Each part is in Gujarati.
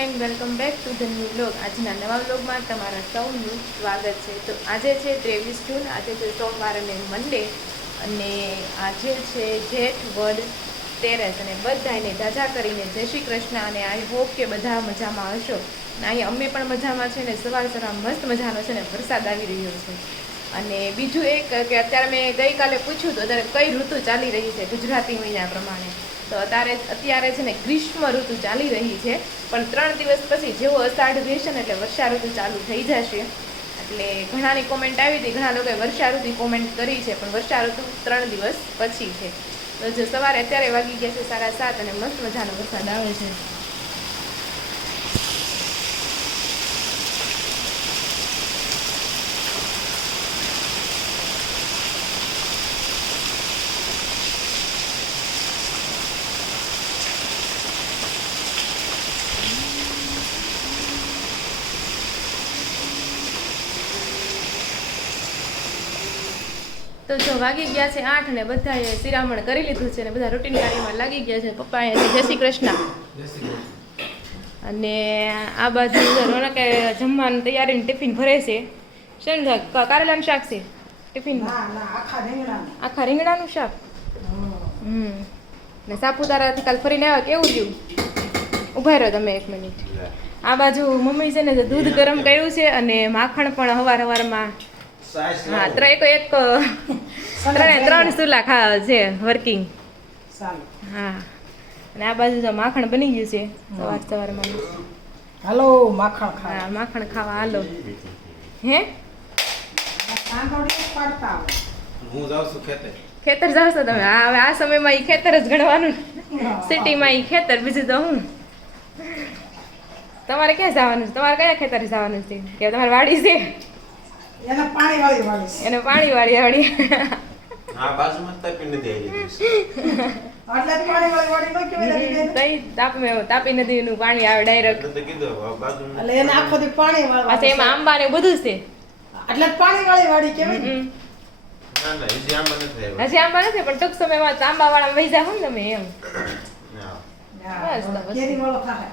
Friend, welcome back to the new vlog. આજના નવા વ્લોગમાં તમારા સૌનું સ્વાગત છે. તો આજે છે 23 જૂન, આજે છે સોમવાર અને મંડે, અને આજે છે જેઠ વદ તેરસ. અને બધાને ધજા કરીને જય શ્રી કૃષ્ણ. અને આઈ હોપ કે બધા મજામાં હશો. અને અહીંયા અમે પણ મજામાં છે ને સવાર મસ્ત મજાનો છે ને વરસાદ આવી રહ્યો છે. અને બીજું એક કે અત્યારે મેં ગઈકાલે પૂછ્યું તો અત્યારે કઈ ઋતુ ચાલી રહી છે ગુજરાતી મહિના પ્રમાણે, તો અત્યારે છે ને ગ્રીષ્મ ઋતુ ચાલી રહી છે. પણ 3 દિવસ પછી જેવો અષાઢ રહેશે ને એટલે વર્ષા ઋતુ ચાલુ થઈ જશે. એટલે ઘણાની કોમેન્ટ આવી હતી, ઘણા લોકોએ વર્ષા ઋતુ કોમેન્ટ કરી છે, પણ વર્ષા ઋતુ 3 દિવસ પછી છે. તો જો સવારે અત્યારે વાગી ગયા છે 7:30 અને મસ્ત મજાનો વરસાદ આવે છે. તો જો વાગી ગયા છે 8 અને બધાએ શિરામણ કરી લીધું છે અને બધા રૂટીન કાર્યમાં લાગી ગયા છે. પપ્પા અહીંયા જય શ્રી કૃષ્ણ. અને આ બાજુ રોનકે જમવાનું તૈયારીનું ટિફિન ભરે છે. શું કારેલાનું શાક છે ટિફિનમાં? આખા રીંગણાનું શાક. ને સાપુતારાથી કાલ ફરીને આવ્યા, કેવું રહ્યું? ઉભા રહ્યો તમે 1 મિનિટ. આ બાજુ મમ્મી છે ને દૂધ ગરમ કર્યું છે અને માખણ પણ હવારમાં. હા, ત્રણ ચૂલા ખાવા છે વર્કિંગ. હા, અને આ બાજુ તો માખણ બની ગયું છે સવારમાં. હાલો માખણ ખાવા. હા, માખણ ખાવા હાલો. હે ખેતર જાવ છો તમે? હા, હવે આ સમયમાં ઈ ખેતર જ ગણવાનું. સિટીમાં ઈ ખેતર, બીજું તો હું. તમારે ક્યાં જવાનું છે? તમારે કયા ખેતર જવાનું છે? કે તમારે વાડી છે? એને પાણી વાળી હા, બાજુમાં તાપી નદી આવી ગઈ એટલે પાણી વાળી નો કહેવાય. તઈ તાપી નદીનું પાણી આવે ડાયરેક્ટ. તો કીધું બાજુમાં એટલે એને આખો દી પાણી વાળવા. પાછા એમાં આંબા ને બધું છે. એટલે પાણી વાળી કહેવાય. ના હજી આંબા નથી આવ્યા. હજી આંબા નથી, પણ ટૂંક સમયમાં આંબા વાળા વહી જાવ ને તમે એમ. હા, કેરી વાળો થાય.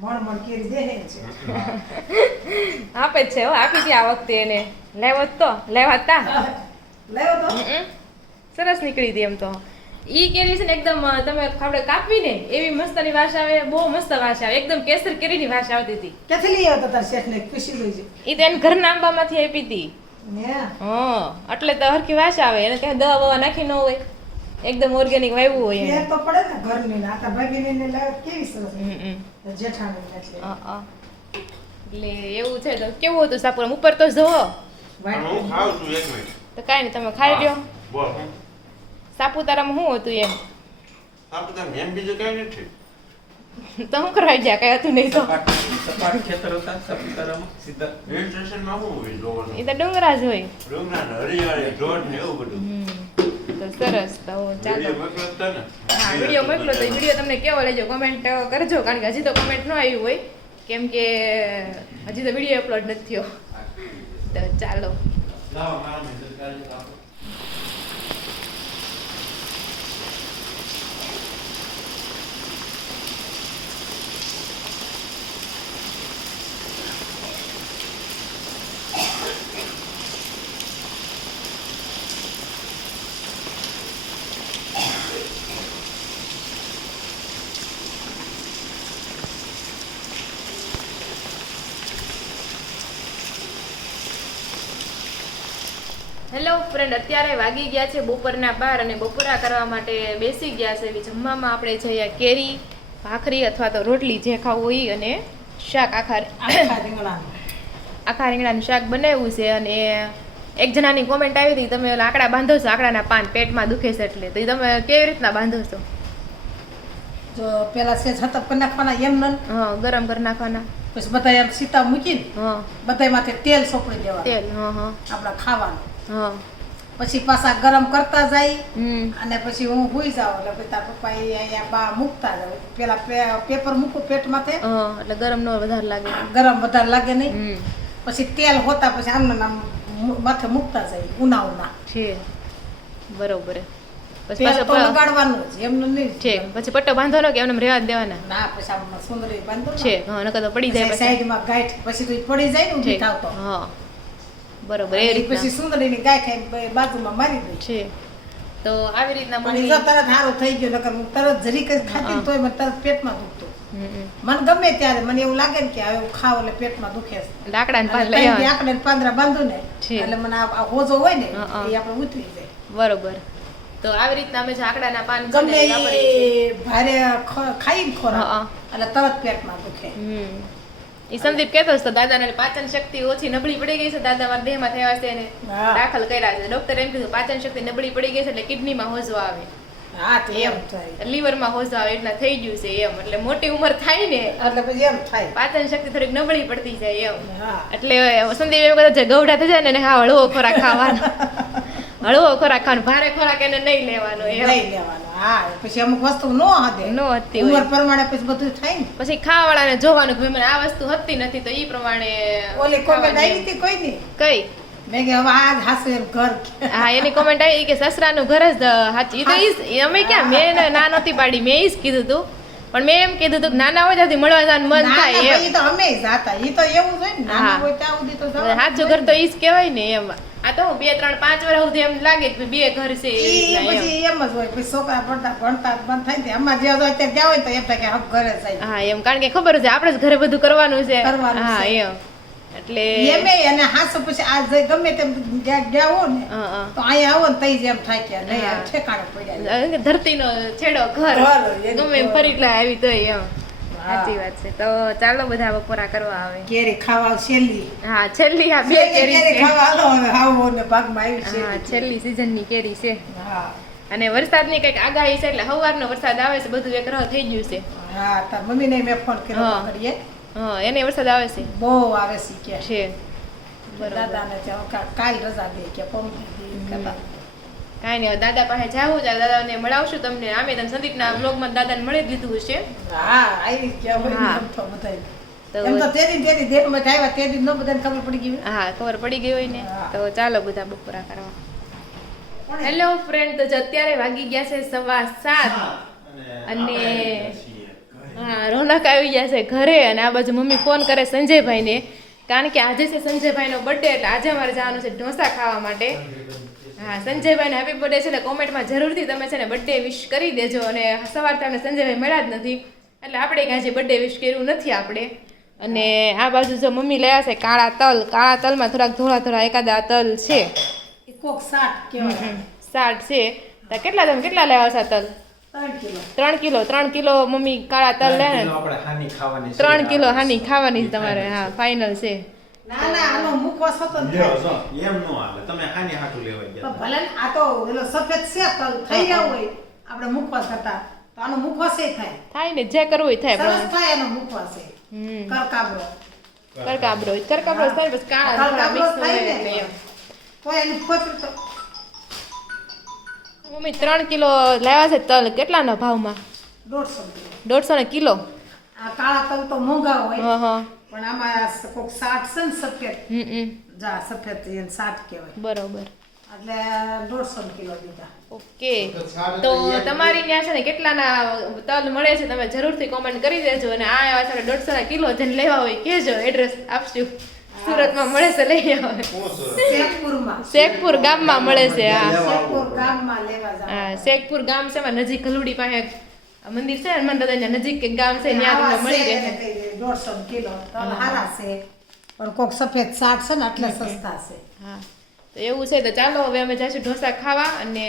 મણ કેરી દેહે છે. આપે જ છે હો, આપી હતી આ વખતે એને. લેવા તા લેવો તો સરસ નીકળી હતી એમ તો. ઈ કેરી છે ને એકદમ તમે આપણે કાપવી ને એવી મસ્તની વાસ આવે, બહુ મસ્ત વાસ આવે, એકદમ કેસર કેરીની વાસ આવતી હતી. ક્યાંથી લઈ આવતા તાર શેઠને ખુશી લઈ છે? ઈ તો એને ઘરના આંબામાંથી આપી હતી. હા, એટલે તો હરખી વાસ આવે. એને ક્યાં દવા બવા નાખી ન હોય, એકદમ ઓર્ગેનિક વાવ્યું હોય. એ તો પડે ને ઘરની ને આતા ભાગીને ને લાવ કેવી સરસ જેઠાણી એટલે. એટલે એવું છે. તો કેવું હતું સાપુરામ? ઉપર તો જોવો. હું ખાઉં છું 1 મિનિટ. તો કાંઈ નહીં, તમે ખાઈ લ્યો. બોલ. સાપુતારામાં શું હતું એમ? સાપુતારા એમ બીજું કઈ નથી. તો શું કરવા ગયા? કઈ હતું નહીં તો. સપાટ ખેતર હતા સાપુતારામાં સીધા. હિલ સ્ટેશનમાં શું હોય જોવાનું? એ તો ડુંગરા જ હોય. ડુંગરા ને હરિયાળી ધોધ ને એવું બધું. તો સરસ. તો ચાલો, વિડીયો મોકલો તો ને. હા, વિડીયો મોકલો. તો વિડીયો તમને કેવો લેજો કોમેન્ટ કરજો, કારણ કે હજી તો કોમેન્ટ ન આવી હોય, કેમ કે હજી તો વિડીયો અપલોડ નથી થયો. તો ચાલો. લાવો મારા મેસેજ કાઢી આપો. હેલો ફ્રેન્ડ, અત્યારે વાગી ગયા છે બપોરના 12 અને બપોરા કરવા માટે બેસી ગયા છે. જમવામાં આપણે જઈએ કેરી, ભાખરી અથવા તો રોટલી, જે ખાવું હોય, અને શાક આખા રીંગણાનું શાક બનાવ્યું છે. અને એક જણાની કોમેન્ટ આવી હતી, તમે આંકડા બાંધો છો, આંકડાના પાન પેટમાં દુખે છે એટલે, તો તમે કેવી રીતના બાંધો છો? જો પેલા છે છતપ કરી નાખવાના એમ નન. હા, ગરમ કરી નાખવાના. પછી બધા એમ સીતા મૂકીને બધા માથે તેલ સોપડી દેવાનું. તેલ આપણા ખાવાનું. હા, પછી પાછા ગરમ કરતા જાય. અને પછી હું હુઈ જાઉં એટલે પછી તાર પપ્પા અહીંયા બા મૂકતા જાય. પેલા પેપર મૂકું પેટ માથે, એટલે ગરમ નો વધારે લાગે. ગરમ વધારે લાગે નહીં. પછી તેલ હોતા પછી આમ માથે મૂકતા જાય ઉના છે. બરોબર. પછી તેલ તો પાછો લગાડવાનું જ એમનું નહીં છે પછી પટ્ટો બાંધવાનો કે એમને રહેવા જ દેવાના ના પછી આમાં સુંદરી બાંધો છે હા નકર તો પડી જાય પછી સાઈડમાં ગાંઠ પછી તો ઈ પડી જાય ને ઊભી છે થાવ તો હા બરોબર એ પછી રીતના સુંદરીની ગાંઠ આઈ બાજુમાં મારી દઈ છે તો આવી રીતના પણ મમ્મી ઈ જો તરત સારું થઈ ગયું નકર હું તરત જરીક જ ખાતી ને તોય મને તરત પેટમાં દુખતું મને ગમે ત્યારે મને એવું લાગે ને કે હવે હું ખાવ એટલે પેટમાં દુખે છે લાકડા ને પાન લઈ ત્રણ આવવાના. આંકડે ને પાંદડા બાંધું ને છે. એટલે મને આ હોજો હોય ને હા. એ આપણે ઉતરી જાય બરોબર તો આવી રીતના અમે જે આકડાના પાન છે ગમે ને એ વાપરીએ છીએ. એ ભારે ખાઈને ખોરાક હા. એટલે તરત પેટમાં દુખે ઈ સંદીપ કહેતો હતો દાદાને પાચન શક્તિ ઓછી નબળી પડી ગઈ છે દાદા મારા દેહમાં થયા છે ને હા. દાખલ કર્યા છે ડોક્ટર એમ કીધું પાચન શક્તિ નબળી પડી ગઈ છે એટલે કિડનીમાં હોજો આવે હા તો એમ થાય લીવરમાં હોજો આવે એટલા થઈ ગયું છે એમ એટલે મોટી ઉંમર થાય ને એટલે પછી એમ થાય પાચન શક્તિ થોડીક નબળી પડતી જાય એમ હા એટલે સંદીપ એમ કહેતો છે ગૌઢા થઈ જાય ને એને હા હળવો ખોરાક ખાવાનો હળવો ખોરાક ખાવાનો ભારે ખોરાક એને નહીં લેવાનો એમ લઈ લેવાનો હા પછી અમુક વસ્તુ નો હદે નો હતી હોય. ઉંમર પ્રમાણે પછી બધું થાય ને પછી ખાવાવાળાને જોવાનું કે ભાઈ મને આ વસ્તુ હતી નથી તો ઈ પ્રમાણે ઓલી કોમેન્ટ ખાવાની. આવી હતી કોઈ ની કઈ મેં કે હવે આ હાસુ એમ ઘર હા એની કોમેન્ટ આવી કે સસરાનું ઘર જ સાચી તો ઈ અમે ક્યાં મેં ના નહોતી પાડી મેં ઈ જ કીધું હતું પણ મેં એમ કીધું હતું કે નાના હોય ત્યાંથી મળવા જવાનું મન ના, થાય ના, એમ ઈ તો અમે જાતા ઈ તો એવું જ હોય ને નાના હા. હોય ત્યાં સુધી તો જવાનું સાચું ઘર તો ઈ જ કહેવાય ને એમ આ તો હું 2 3 5 વર્ષ સુધી એમ લાગે કે બે ઘર છે એ ઈ રીતના એમ. પછી એમ જ હોય પછી છોકરા ભણતા બંધ થાય ને અમારે જ્યાં હોય ત્યાં ગયા હોય ને તો એમ થાય કે હમ ઘરે જાય હા એમ કારણ કે ખબર છે આપણે જ ઘરે બધું કરવાનું છે કરવાનું હા છે. એમ એટલે એમે અને હાસો પછી આ જે ગમે તેમ ગયા હો ને હા, હા. તો અહીંયા આવો ને તઈ જ એમ થાય કે નહીં હા. આ ઠેકાણે પડ્યા ધરતીનો છેડો ઘર ઘર, એનું ગમે એમ ઘર. ફરી લા આવી તોય એમ હા. સાચી વાત છે તો ચાલો બધા બપોરા કરવા આવે કેરી ખાવા છેલ્લી હા છેલ્લી આ બે કેરી કેરી છે ખાવા હાલો હવે આવો ને ભાગમાં આવી હા છે છેલ્લી સિઝનની કેરી છે હા અને વરસાદની કંઈક આગાહી છે એટલે સવારનો વરસાદ આવે છે બધું એક રહ થઈ ગયું છે હા તાર મમ્મીને મેં ફોન કર્યો હા. કરીએ હા એને વરસાદ આવે છે બહુ આવે છે કે છે બરોબર દાદાને ત્યાં કાલ રજા દે કે પંપી કહેતા કાંઈ નહીં હવે દાદા પાસે જાવું છે દાદાને મળાવશું તમને આમે તમે સંદીપના બ્લોગમાં દાદાને મળી જ લીધું હશે હા આવી ગયા હોય હા. ને એમ તો બધાય. તો એમ તો તેદી દેહમાં આવ્યા તેદી નો બધાને ખબર પડી ગઈ હા ખબર પડી ગઈ હોય ને હા. તો ચાલો બધા બપોરા કરવા હેલો ફ્રેન્ડ તો જો અત્યારે વાગી ગયા છે 7:15 અને હા રોનક આવી ગયા છે ઘરે અને આ બાજુ મમ્મી ફોન કરે સંજયભાઈને કારણ કે આજે છે સંજયભાઈનો બર્થડે એટલે આજે અમારે જવાનું છે ઢોસા ખાવા માટે હા સંજયભાઈને હેપી બર્થડે છે ને કોમેન્ટમાં જરૂરથી તમે છે ને બર્થડે વિશ કરી દેજો અને સવારથી અમને સંજયભાઈ મળ્યા જ નથી એટલે આપણે કાંઈ હજી બર્થડે વિશ કર્યું નથી આપણે અને આ બાજુ જો મમ્મી લયા છે કાળા તલમાં થોડાક ધોળા ધોળા એકાદા તલ છે એ કોક 60 કહેવાય 60 છે તો કેટલા લેવા છે તલ 3 કિલો 3 કિલો 3 કિલો મમ્મી કાળા તલ લે ને આપણે હાની ખાવાની છે. 3 કિલો હાની ખાવાની છે તમારે હા ફાઇનલ છે ના ના આનો મુખવાસ હતો ને લ્યો, જો, એમ નો હાલે તમે હાની હાટું લેવા તો ગયા ભલે ને આ તો ઓલો સફેદ છે તલ થઈ ગયા હોય આપણે મુખવાસ કરતા તો આનો મુખવાસ એ થાય થાય ને જે કરવું હોય થાય સરસ પણ થાય એનો મુખવાસ એ કરકાબરો કરકાબરો થાય બસ કાળા ધોળા કરકાબરો મિક્સ થાય હોય ને એટલે એમ તો એની ફોતરી તો મમ્મી 3 કિલો લાવ્યા છે તલ કેટલાના ભાવમાં 150 150 કિલો આ કાળા તલ તો મોંઘા હોય હા હા પણ આમાં કોક 60 છે ને સફેદ હમ જા સફેદ એને 60 કહેવાય બરોબર એટલે 150 કિલો દીધા ઓકે તો તમારી ત્યાં છે ને કેટલાના તલ મળે છે તમે જરૂરથી કોમેન્ટ કરી દેજો અને આ એવા છે 150 કિલો જેને લેવા હોય કહેજો એડ્રેસ આપશું સુરતમાં મળે છે લઈ આવે શેખપુરમાં શેખપુર ગામમાં મળે છે હા શેખપુર ગામમાં લેવા જાવ હા શેખપુર ગામ છે એમાં નજીક ખલુડી પાસે મંદિર છે હનુમાન દાદાના નજીક એક ગામ છે ત્યાં તમને મળી રહેશે 150 કિલો તલ હારા છે પણ કોક સફેદ 60 છે ને એટલે સસ્તા છે હા તો એવું છે તો ચાલો હવે અમે જઈશું ઢોસા ખાવા અને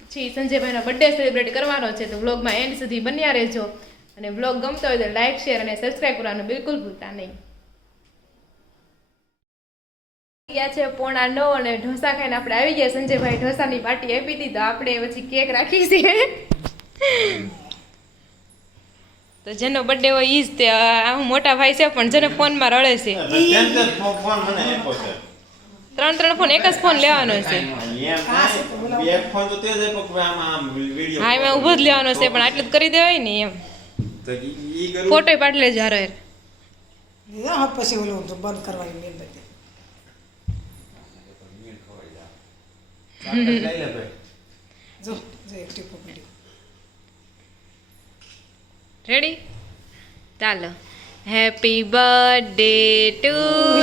પછી સંજયભાઈનો બર્થડે સેલિબ્રેટ કરવાનો છે તો વ્લોગમાં એન્ડ સુધી બન્યા રહેજો અને વ્લોગ ગમતો હોય તો લાઈક શેર અને સબસ્ક્રાઈબ કરવાનું બિલકુલ ભૂલતા નહીં ગયા છે 8:45 અને ઢોસા ખાઈને આપણે આવી ગયા સંજયભાઈ ઢોસાની પાર્ટી આપી હતી તો આપણે પછી કેક રાખી છીએ તો જેનો બર્થડે હોય ઈ જ તે હું મોટા ભાઈ છે પણ જેને ફોનમાં રળે છે ફોન મને આપ્યો છે 3 ફોન એક જ ફોન લેવાનો છે એમ નહીં. એક ફોન તો તે જ આપ્યો કે આમાં વિડીયો હા એમાં ઊભો જ લેવાનો છે પણ આટલું જ કરી દેવાય ને એમ તો ઈ કરું ફોટો પાડી લેજો હારો હાર. હા પછી ઓલું બંધ કરવાની મેં બધી લઈ લે ભાઈ જો જે ટીપો પડી રેડી ચાલો happy birthday to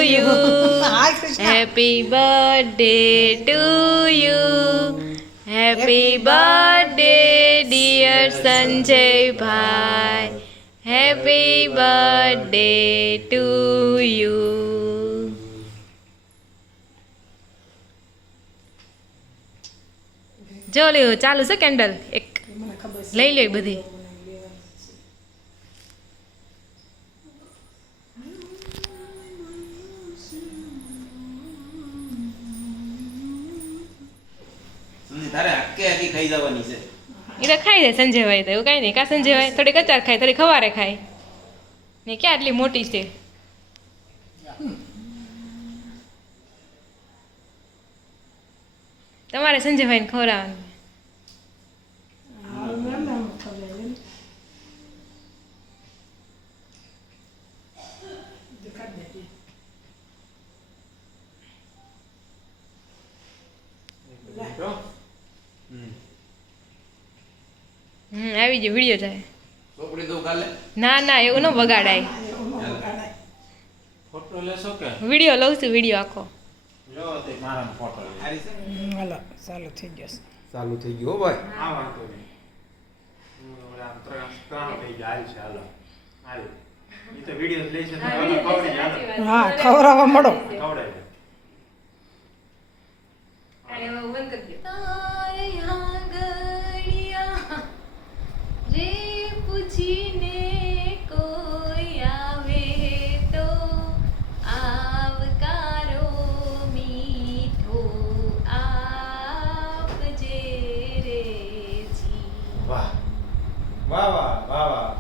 you hi Krishna happy birthday to you happy birthday dear સંજયભાઈ હેપી બર્થડે ટુ યુ જો લ્યો ચાલુ છે કેન્ડલ એક મને ખબર છે લઈ લ્યો એ બધી સમજી તારે હક્કે હકી ખાઈ જવાની છે એ તો ખાઈ જાય સંજયભાઈ તો એવું કાંઈ નહીં કા સંજયભાઈ થોડી કચાર ખાય થોડી ખવારે ખાય ને ક્યાં આટલી મોટી છે તમારે સંજયભાઈને ખવડાવવાનું આવી ગયો વિડીયો થાય ચોપડી તો કાલે ના ના એવું ન બગાડાય ફોટો લેશો કે વિડીયો લઉં છું વિડીયો આખો જો તે મારા ફોટો લે સારી છે હાલો ચાલુ થઈ જશે ચાલુ થઈ ગયો ભાઈ આ વાંધો નહીં આમ ત્રણ થઈ ગયા હાલ છે હાલો હાલ ઈ તો વિડિયો લઈ છે તો હાલો કવડી હાલો હા ખવડાવવા મળો કવડાય રે પૂછીને કોઈ આવે તો આવકારો મીઠો આપજે રે જી વાહ વાહ વાહ વાહ વાહ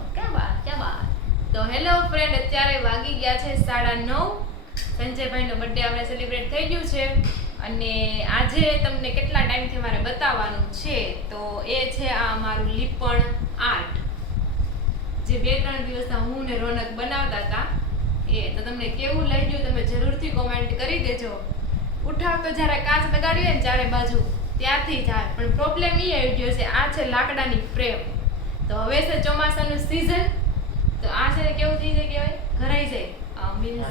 ક્યાં બાત તો હેલો ફ્રેન્ડ અત્યારે વાગી ગયા છે 9:30 સંજયભાઈનો બર્થડે આપણે સેલિબ્રેટ થઈ ગયું છે અને આજે તમને કેટલા ટાઈમથી મારે બતાવવાનું છે તો એ છે આ અમારું લીપણ આર્ટ જે 2-3 દિવસના હું ને રોનક બનાવતા હતા એ તો તમને કેવું લાગ્યું તમે જરૂરથી કોમેન્ટ કરી દેજો ઉઠાવ તો જ્યારે કાચ લગાડીએ ને ચારે બાજુ ત્યાંથી જાય પણ પ્રોબ્લેમ એ આવી ગયો છે આ છે લાકડાની ફ્રેમ તો હવે છે ચોમાસાનું સીઝન તો આ છે કેવું થઈ જાય કહેવાય ઘરાઈ જાય મીન્સ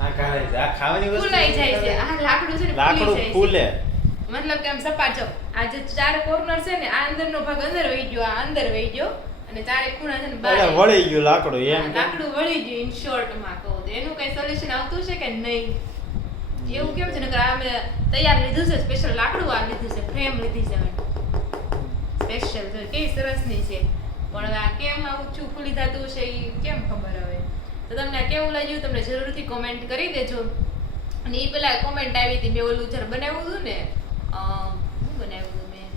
આ કાલે આ ખાવાની વસ્તુ ફૂલાઈ જાય છે આ લાકડું છે ને લાકડું ફૂલી ફૂલે જાય છે મતલબ કે આમ સપાટો આ જે ચાર કોર્નર છે ને આ અંદરનો ભાગ અંદર વહી ગયો આ અંદર વહી ગયો અને ચારે ખૂણા છે ને બહાર ઓલા વળી ગયું લાકડું એમ હા, લાકડું વળી ગયું ઇન શોર્ટ માં કહું તો એનું કઈ સોલ્યુશન આવતું છે કે નહીં એવું કેમ છે નકર આ મેં તૈયાર લીધું છે સ્પેશિયલ લાકડું આ લીધું છે ફ્રેમ લીધી છે મેં સ્પેશિયલ જો કેવી સરસની છે પણ હવે આ કેમ આવું છું ફૂલી થતું છે એ કેમ ખબર હવે તો તમને આ કેવું લાગ્યું તમને જરૂરથી કોમેન્ટ કરી દેજો અને એ પેલા કોમેન્ટ આવી હતી મેં ઓલું જ્યારે બનાવ્યું હતું ને શું બનાવ્યું હતું મેં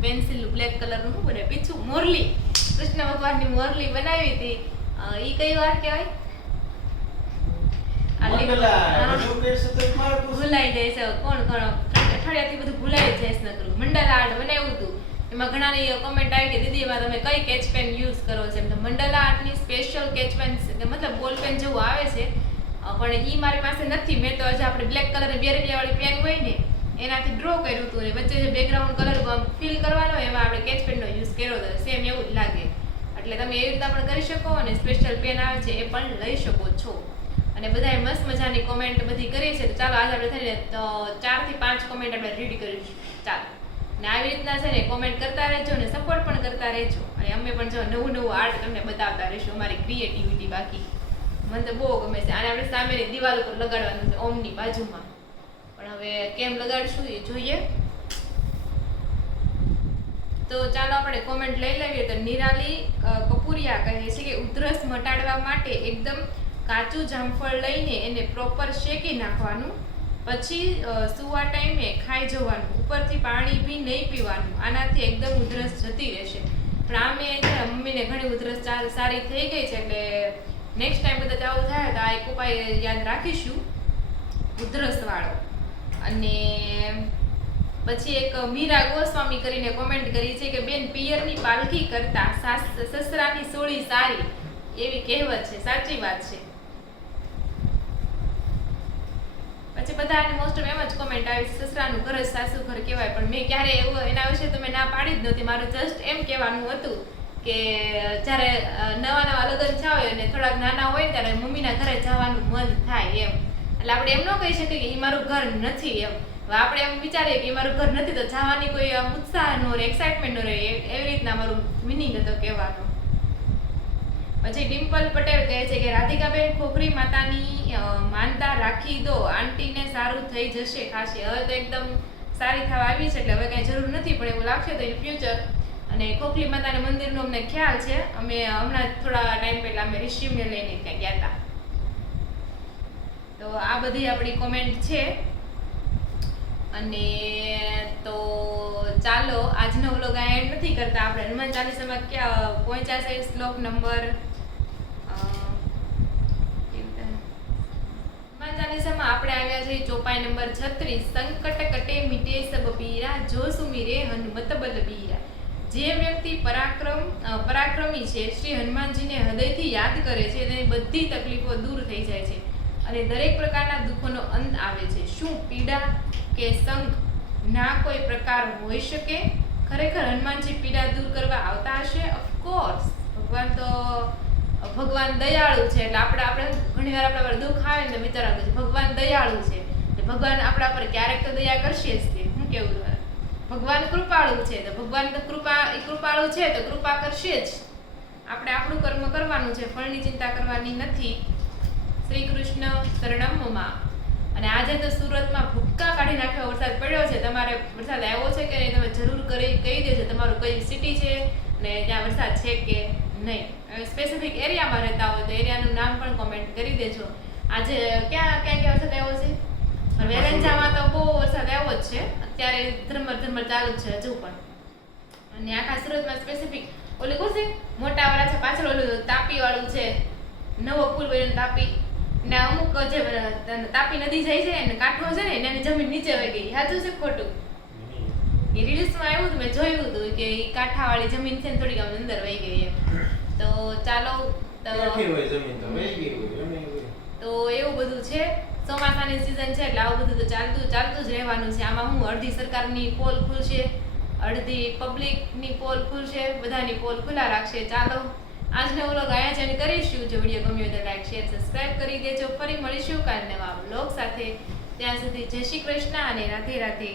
પેન્સિલ બ્લેક કલરનું શું બનાવ્યું પીછું મોરલી કૃષ્ણ ભગવાનની મોરલી બનાવી હતી એ કઈ વાર કહેવાય ભૂલાઈ જાય છે કોણ અઠવાડિયાથી બધું ભૂલાઈ જાય છે નકરું મંડલા આર્ટ બનાવ્યું હતું એમાં ઘણાની કમેન્ટ આવી કે દીદી એમાં તમે કઈ કેચ પેન યુઝ કરો છો એમ તો મંડલા આર્ટની સ્પેશિયલ કેચ પેન મતલબ બોલ પેન જેવું આવે છે પણ ઈ મારી પાસે નથી મેં તો આજે આપણે બ્લેક કલર બેરલિયા વાળી પેન હોય ને એનાથી ડ્રો કર્યું હતું અને વચ્ચે જે બેકગ્રાઉન્ડ કલર ફિલ કરવાનો એમાં આપણે કેચ પેનનો યુઝ કર્યો હતો સેમ એવું જ લાગે એટલે તમે એવી રીતના પણ કરી શકો અને સ્પેશિયલ પેન આવે છે એ પણ લઈ શકો છો અને બધાએ મસ્ત મજાની કોમેન્ટ બધી કરી છે તો ચાલો આજે આપણે થઈને 4 થી 5 કોમેન્ટ આપણે રીડ કરીશું ચાલો ને આવી રીતના છે ને કોમેન્ટ કરતા રહેજો અને સપોર્ટ પણ કરતા રહેજો અને અમે પણ જો નવું આર્ટ તમને બતાવતા રહીશું અમારી ક્રિએટિવિટી બાકી મને તો બહુ ગમે છે આને આપણે સામેની દિવાલ ઉપર લગાડવાનું છે ઓમની બાજુમાં પણ હવે કેમ લગાડશું એ જોઈએ તો ચાલો આપણે કોમેન્ટ લઈ લેવીએ તો નિરાલી કપૂરિયા કહે છે કે ઉધરસ મટાડવા માટે એકદમ કાચું જામફળ લઈને એને પ્રોપર શેકી નાખવાનું પછી સુવા ટાઈમે ખાઈ જવાનું ઉપરથી પાણી બી નહીં પીવાનું આનાથી એકદમ ઉધરસ જતી રહેશે પણ આ મેં છે મમ્મીને ઘણી ઉધરસ સારી થઈ ગઈ છે એટલે નેક્સ્ટ ટાઈમ બધા ચાલુ થાય તો આ એક ઉપાય યાદ રાખીશું ઉધરસ વાળો અને પછી એક મીરા ગોસ્વામી કરીને કોમેન્ટ કરી છે કે બેન પિયરની પાલખી કરતા સસરાની સોળી સારી એવી કહેવત છે સાચી વાત છે પછી બધાને મોસ્ટ ઓફ એમ જ કોમેન્ટ આવી છે, સસરાનું ઘર જ સાસુ ઘર કહેવાય. પણ મેં ક્યારે એવું એના વિશે તો મેં ના પાડી જ નહોતી. મારું જસ્ટ એમ કહેવાનું હતું કે જ્યારે નવા નવા લગ્ન થયા હોય અને થોડાક નાના હોય ને ત્યારે મમ્મીના ઘરે જવાનું મન થાય એમ. એટલે આપણે એમ ન કહી શકીએ કે એ મારું ઘર નથી એમ. હવે આપણે એમ વિચારીએ કે એ મારું ઘર નથી તો જવાની કોઈ ઉત્સાહ ન રહે, એક્સાઇટમેન્ટ ન રહે. એવી રીતના મારું મિનિંગ હતો કહેવાનો. પછી ડિમ્પલ પટેલ કહે છે કે રાધિકાબેન ખોખરી માતાની માનતા રાખી દો, આંટીને સારું થઈ જશે ખાસી. હવે તો એકદમ સારી થવા આવી છે એટલે હવે કાંઈ જરૂર નથી, પણ એવું લાગશે તો ઇન ફ્યુચર. અને ખોખલી માતાના મંદિરનો અમને ખ્યાલ છે. અમે હમણાં થોડા ટાઈમ પહેલા અમે રિશ્યુમને લઈને ત્યાં ગયા હતા. તો આ બધી આપણી કોમેન્ટ છે. અને તો ચાલો આજનો વ્લોગ આ એન્ડ નથી કરતા. આપણે હનુમાન ચાલીસામાં ક્યાં પહોંચ્યા છે? શ્લોક નંબર હનુમાન ચાલીસામાં આપણે આવ્યા છીએ ચોપાઈ નંબર 36. સંકટ કટે મીટે સબ પીરા, જો સુમીરે હનુમત બલબીરા. જે વ્યક્તિ પરાક્રમી છે, શ્રી હનુમાનજીને હૃદયથી યાદ કરે છે, તેની બધી તકલીફો દૂર થઈ જાય છે અને દરેક પ્રકારના દુઃખોનો અંત આવે છે. શું પીડા કે સંઘ ના કોઈ પ્રકાર હોઈ શકે? ખરેખર હનુમાનજી પીડા દૂર કરવા આવતા હશે? ઓફકોર્સ. ભગવાન દયાળુ છે. એટલે આપણે ઘણી વાર આપણા પર દુઃખ આવે ને વિચારવાનું છે ભગવાન દયાળુ છે, ભગવાન આપણા પર ક્યારેક તો દયા કરશે જ. તે શું કેવું? ભગવાન કૃપાળુ છે તો ભગવાન તો કૃપાળુ છે તો કૃપા કરશે જ. આપણે આપણું કર્મ કરવાનું છે, ફળની ચિંતા કરવાની નથી. શ્રી કૃષ્ણ શરણમ માં. અને આજે તો સુરતમાં ભૂક્કા કાઢી નાખ્યો વરસાદ પડ્યો છે. તમારે વરસાદ આવ્યો છે કે નહીં તમે જરૂર કહી દેજો તમારું કઈ સિટી છે અને ત્યાં વરસાદ છે કે નહીં. સ્પેસિફિક એરિયામાં રહેતા હોય તો એરિયાનું નામ પણ કોમેન્ટ કરી દેજો. આજે ક્યાં વરસાદ આવ્યો છે? વેરંજામાં તો બહુ વરસાદ આવ્યો જ છે. અત્યારે ધર્મર ચાલુ જ છે હજુ પણ. અને આખા સુરતમાં સ્પેસિફિક ઓલું કહું છે મોટા વાળા છે, પાછળ ઓલું તાપી વાળું છે, નવો પુલ બન્યો તાપી ને અમુક જે તાપી નદી જાય છે ને કાંઠો છે ને એની જમીન નીચે વહી ગઈ. સાચું છે ખોટું? એ રીલ્સમાં આવ્યું હતું, મેં જોયું હતું કે કાંઠાવાળી જમીન છે ને થોડીક અંદર વહી ગઈ એમ. તો ચાલો તો એવું બધું છે. ચોમાસાની સિઝન છે એટલે આવું બધું તો ચાલતું જ રહેવાનું છે. આમાં હું અડધી સરકારની પોલ ખુલશે, અડધી પબ્લિકની પોલ ખુલશે, બધાની પોલ ખુલ્લા રાખશે. ચાલો આજનો વ્લોગ અહીંયા જ એન્ડ કરીશું. જો વિડીયો ગમ્યો તો લાઈક શેર સબસ્ક્રાઇબ કરી દેજો. ફરી મળીશું કાલ નવા વ્લોગ સાથે. ત્યાં સુધી જય શ્રી કૃષ્ણ અને રાધે રાધે.